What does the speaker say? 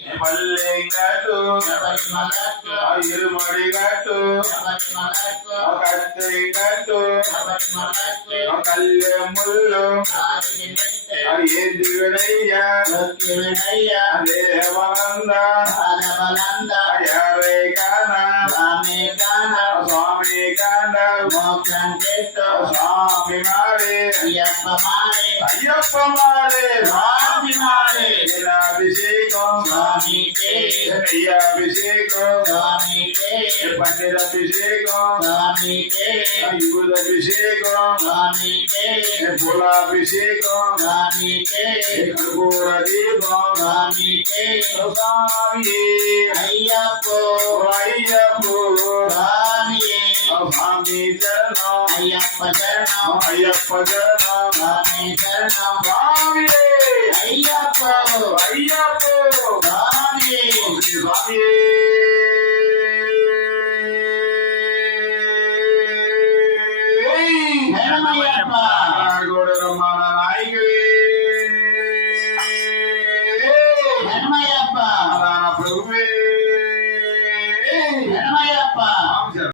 பல்லிங்கட்டு இருமடிகட்டு கத்தைங்கட்டு கல்லு முள்ளு ஏந்திவிடையா தேவனந்த யாரை காண சுவாமி காண சுவாமி மாறே ஐயப்ப மாறே சுவாமி மாறே அபிஷேகம் சுவாமிக்கே அபிஷேகம் சுவாமிக்கே பன்னீரபிஷேகம் சுவாமிக்கே யுகுதாபிஷேகம் சுவாமிக்கே புலாபிஷேகம் சுவாமிக்கே கற்பூர தீபம் சுவாமிக்கே சுவாமியே ஐயப்போ ஐயப்போ சுவாமியே சுவாமி சரணம் ஐயப்ப சரணம் ஐயப்ப சரணம் சுவாமி சரணம் சுவாமியே ஐயப்போ ஐயப்போ சுவாமியே சுவாமியே சரணமையப்பா